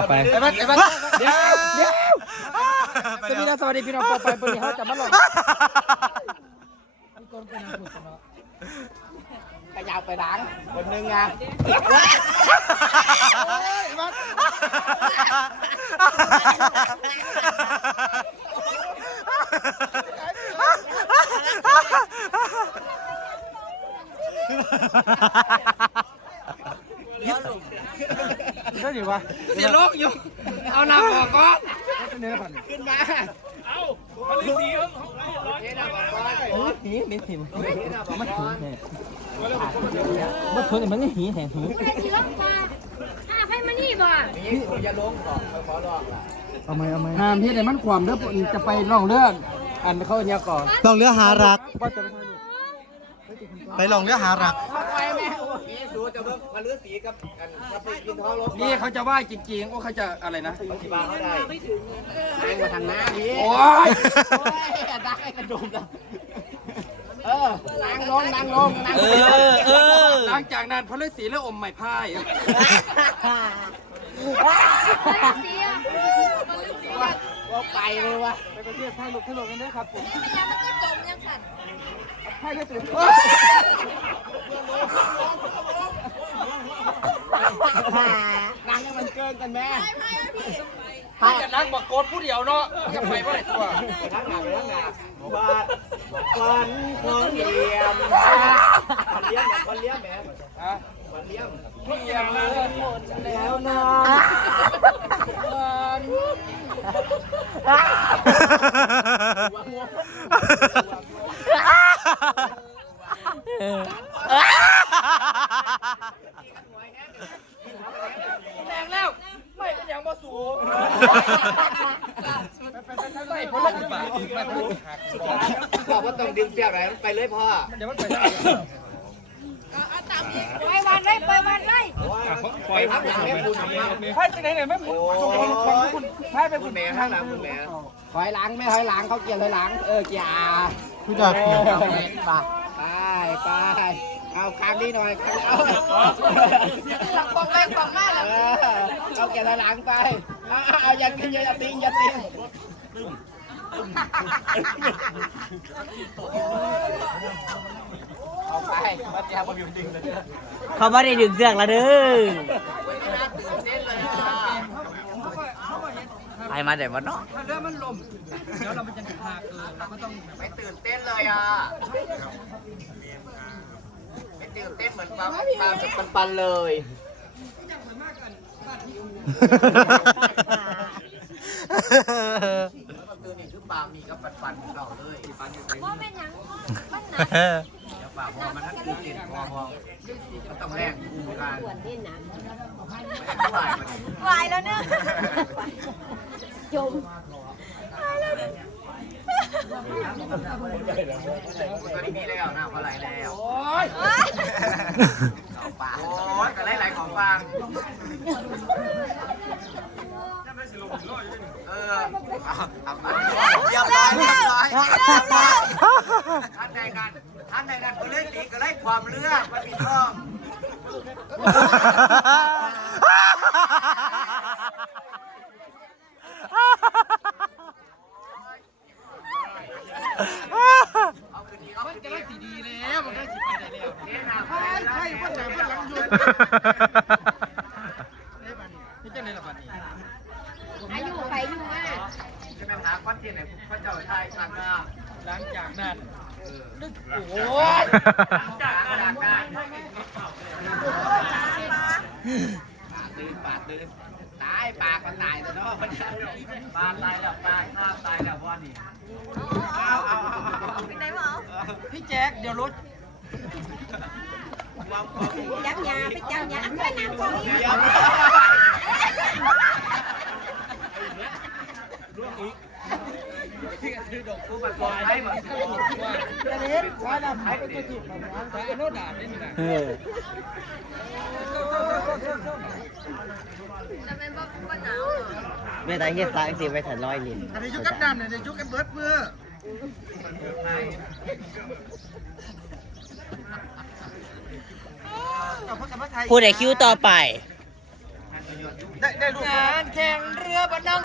เอาไปไอ้บ้านไอ้บ้านเดี๋ยวเดี๋ยวสวัสดีนะสวัสดีพี่น้องปอไปวันนี้เขาจะมาลองกระยาวไปล้างคนหนึ่งไงได้ดีวะเสียโลกอยู่ เอาน้ำออกก่อนขึ้นมาหีไม่ถิ่มมันถึงแน่มันทนมันนี่หีแห่งหูผู้ใดสิลงมาอ้าไผมานี่บ่นี่ผมจะลงก่อนขอลองล่ะเอาไหมเอาไหมห้ามที่ไหนมันความเด้อจะไปลองเรื่องอันเขาเนี่ยก่อนลองเรือหารักว่าจะไปทางนี้ ไปลองเรือหารักนี่สูจะเบิ่งมาเลือสีกับกันถ้าไปกินท้องรถนี่เขาจะไหว้จริงๆโอ้เขาจะอะไรนะที่บ้านเขาได้ทางมาทางหน้านี่โอ้ยโอ้ยดักไอ้กระดุมแล้วเออนั่งลงนั่งลงนั่งลงเออเออหลังจากนั้นพระฤาษีแล้วอมไม้พายเสียว่าไปเลยวะไปประเทศไทยลูกที่ลูกกันด้วยครับผม ยังมันก็จมยังสั่น ให้ได้ตื่นนั่งให้มันเกินกันแม่ถ้าจะนั่งบอกโกดผู้เดียวเนาะจะไปไม่ได้ตัวนั่งหนาไปนั่งหนาบ้านฟันของเลี้ยมคนเลี้ยมคนเลี้ยมแบบฮะคนเลี้ยมเลี้ยมเลยหมดแล้วนะ แรงแล้ว ไม่เป็นอย่างบ่สูงไม่พ้นละสิบบาทไม่พ้นละสิบอกว่าต้องดึงเสียบอะไรมันไปเลยพ่อเดี๋ยวมันไปได้ไปวันไว้ไปวันไว้ไปทับหลังแม่คุณทำมาพายจะไหนเนี่ยแม่ผมคุณพายไปคุณแม่ข้างหลังคุณแม่ถอยหลังไม่ถอยหลังเขาเกียร์ถอยหลังเออเกียร์ผู้จัดเขียนไปไป ไป เอาคางนี่หน่อยคางเอาหลังปองแรงปองมากเออเอาแกะหลังไป เอาเอาอย่ากินอย่าติงอย่าติงเอาไปมาเตรียมมาบิวดิ้งเลยเขาไม่ได้ดึงเสือกละเด้อ ไปมาเดี๋ยววันเนาะถ้าเรื่องมันลมเดี๋ยวเรามันจะหักเออเราก็ต้องไม่ตื่นเต้นเลยอะไม่ตื่นเต้นเหมือนปลาปลาปันปันๆเลยคือนี่คือปลามีกับปันปันๆเราเลยปันอยู่ใส่บ่แม่นหยังมันหนักเดี๋ยวปลาพอมันนักคือเก่งพอพอมันต้องแลกคู่กันนี่หนักไม่ไหววายแล้วเนี่ย จมตอนนี้มีแล้วนะปลาไหลแล้วโอ้ยเอาปลาโอ้ยก็ไหลๆของฟางเออเอาเอาปลาเรียบร้อยเรียบร้อยท่านใดนั้นท่านใดนั้นก็เล่นดีก็ไล่ความเลือกมาปิดท้อง เอาคืนนี้เอา มันจะได้สีดีแล้วมันได้สีไปได้แล้วเจ๊นาใช่ใช่ว่าแต่ว่าหลังยุดนี่จะในระบาดนี้อายุไปอยู่มากจะไปหาคอนเทนต์ไหนพระเจ้าชายชาติหน้าหลังจากนั้นนึกโอ้ยจากจากได้ตื่นปาตื่นตายปากตายแต่เนาะปลาตายแล้วปลาข้าตายแล้วว่านี่ พี่แจ๊คเดี๋ยวรถจับยาไปจับยาไปน้ำของนี่เดี๋ย ผู้ใดคิวต่อไป ได้ได้ลูกงานแข่งเรือบันนัง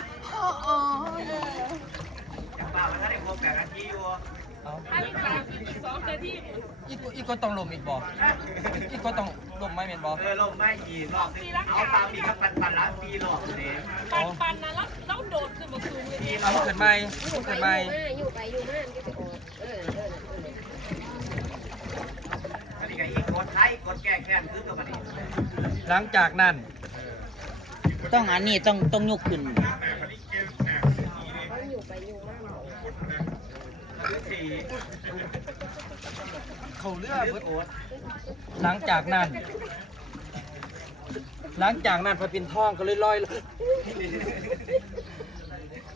ป้ามันก็ได้ครบแบบนาทีอยู่อีกอีกคนต้องลมอีกบ่อีกคนต้องลมไหมเมนบ่เออลงไม่กี่รอบเอาตามมีก็ปันปันละสี่รอบเลยปันปันนะแล้วแล้วโดดขึ้นมาสูงเลยเนี่ยเอาเกิดไหมเกิดไหมอยู่ไปอยู่มาอยู่ไปออกเออเออ อันนี้ ก็อีกกดไทยกดแก้แค้นคือกับมันนี่หลังจากนั้น ต้องอันนี้ต้องต้องยกขึ้นเขาอยู่ไปอยู่มาคือสี่เขาเลือกหลังจากนั้น หลังจากนั้นพระปินทองก็เลยลอย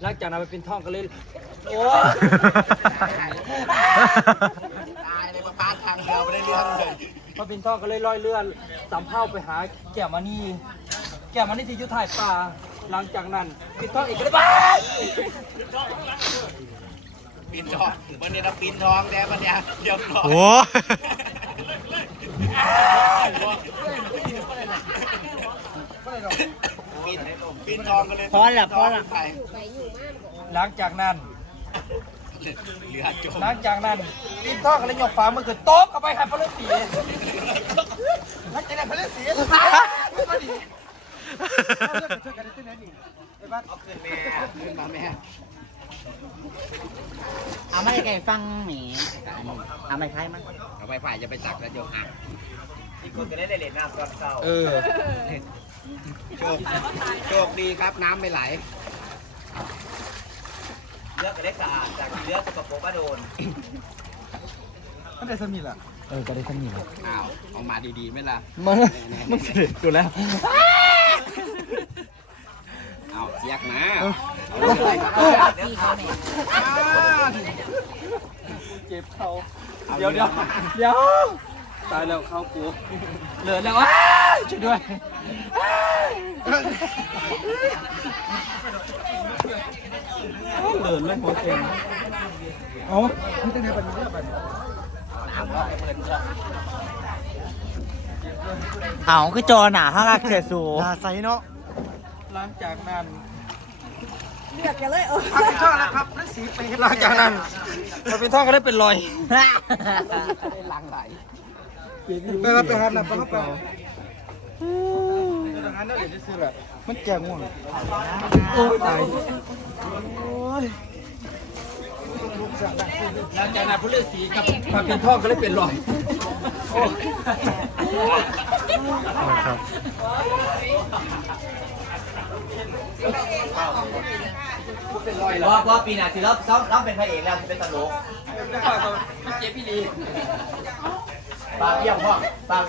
หลังจากนั้นพระปินทองก็เลยโอ้ตายเลยมาปาทางเดียวไม่ได้เรื่องเลย พระปินทองก็เลยลอยเรือสำเภาไปหาแก้วมานี่แก้วมานี่ที่อยุทธายป่าหลังจากนั้นปินทองอีกก็เลยบ้าปีนทองวันนี้เราปีนทองแล้วมันเนี่ยเดี๋ยวก่อนโอ้ปีนปีนทองกันเลยพอละพอละ ไปอยู่ไปอยู่มาบอกหลังจากนั้น เรือจมหลังจากนั้นปินทองก็เลยยกฟ้ามือขึ้นโต๊ะเข้าไปครับพระฤาษีหลังจากนั้นพระฤาษีมาดีเอาขึ้นแม่ขึ้นมาแม่เอามาให้ไก่ฟังหนีเอาไม่คล้ายมั้งเอาไปฝ่ายจะไปจับแล้วเดี๋ยวหักอีกคนก็ได้ได้เล่นน้ำตอนเช้าเออโชคโชคดีครับน้ำไม่ไหล เลือกก็ได้สะอาดจากที่เลือกสกปรกก็โดนมันได้สมิล่ะเออก็ได้ทั้งนี้อ้าวเอามาดีๆไหม่ล่ะมึงมึงเสด็จกูแล้วเอาเสียกมาเจ็บเขาเดี๋ยวเดี๋ยวเดี๋ยวตายแล้วเข้ากูเหลือแล้วว้าช่วยด้วย เหลือเลยหมดเองเอาไม่ต้องในปัญญาปัญญาเอาคือจอหนาฮักเสียสูตาใสเนาะหลังจากนั้นเลือกกันเลยเออพักชอบแล้วครับฤาษีไปหลังจากนั้นมันเป็นท่องก็ได้เป็นรอยล้างไหลไปรับไปหาหนักไปรับไปทางนั้นเดี๋ยวจะซื้อแหละมันแก่ง่วงโอ้ตาย หลังจากนั้นพระฤาษีกับพระเป็นท่องก็ได้เป็นรอยโอ้เพราะว่าปีหน้าสิเราเราเป็นพระเอกแล้วจะเป็นตลกเจ็บพี่ลีปากเยี่ยมพ่อปาก